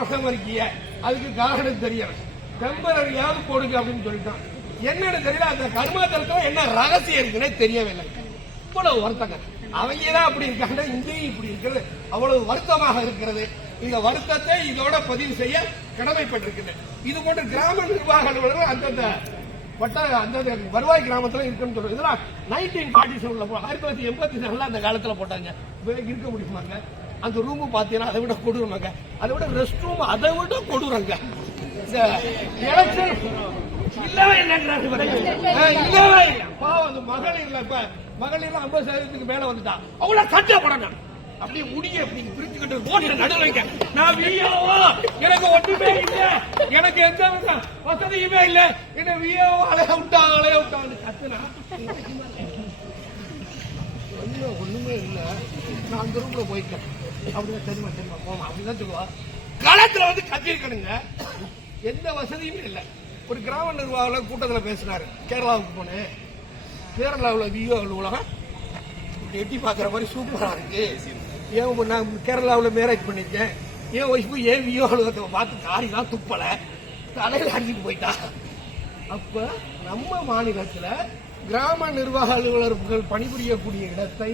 போடாம இருக்கீங்க, அதுக்கு காரணம் தெரியல. டெம்பரரியாவது போடுங்க அப்படின்னு சொல்லிட்டான். என்னன்னு தெரியல, அந்த கர்மாதலத்துல என்ன ரகசியம் இருக்குன்னே தெரியவில்லை. இவ்வளவு வருத்தங்க. அவங்க தான் அப்படி இருக்காங்க, இங்கேயும் இப்படி இருக்கிறது அவ்வளவு வருத்தமாக இருக்கிறது. இந்த வருத்தத்தை இதோட பதிவு செய்ய கடமைப்பட்டிருக்கிறேன். இது போன்ற கிராம நிர்வாக அலுவலர்கள் அந்தந்த அந்தந்த வருவாய் கிராமத்துல இருக்குன்னு சொல்றோம். இதெல்லாம் 1947 1987 அந்த காலத்துல போட்டாங்க. இருக்க முடியுமாங்க? அந்த ரூம் பாத்தீங்கன்னா அதை விட கொடூரமாங்க. அதை விட ரெஸ்ட் ரூம் அதை விட கொடூரங்க. எலெக்ஷன் இல்லவே இல்லவே இல்ல. பாவம் மகளிர்ல இப்ப மகளிர்ல 50% மேல வந்துட்டா அவங்கள சட்டப்படணும். அப்படியே முடிய அப்படி பிரிச்சுக்கிட்டு ஓட்டு நடுவைங்க. நான் விஓவோ எனக்கு ஒன்றுமே இல்ல, எனக்கு எந்த வசதியுமே இல்ல, என்ன விஓவோ அலைய விட்டான்னு கத்துனா ஒண்ணுமே இல்ல. நான் அந்த ரூம்ல போயிட்டேன். அப்படிதான் தெரியுமா போமா அப்படிதான் சொல்லுவா. களத்துல வந்து கத்திருக்கணுங்க. எந்த வசதியுமே இல்ல. ஒரு கிராம நிர்வாக கூட்டத்தில் பேசினாரு. கேரளாவுக்கு போனேன். கேரளாவில் விஓ அலுவலகம் எட்டி பாக்குற மாதிரி சூப்பரா இருக்கு. ஏன் நான் கேரளாவில் மேரேஜ் பண்ணிருக்கேன், என் ஒய்ஃபு ஏன் விஓ அலுவலகத்தை பார்த்து காரிலாம் துப்பல, தலையில அடிச்சுட்டு போயிட்டா. அப்ப நம்ம மாநிலத்தில் கிராம நிர்வாக அலுவலர்கள் பணிபுரியக்கூடிய இடத்தை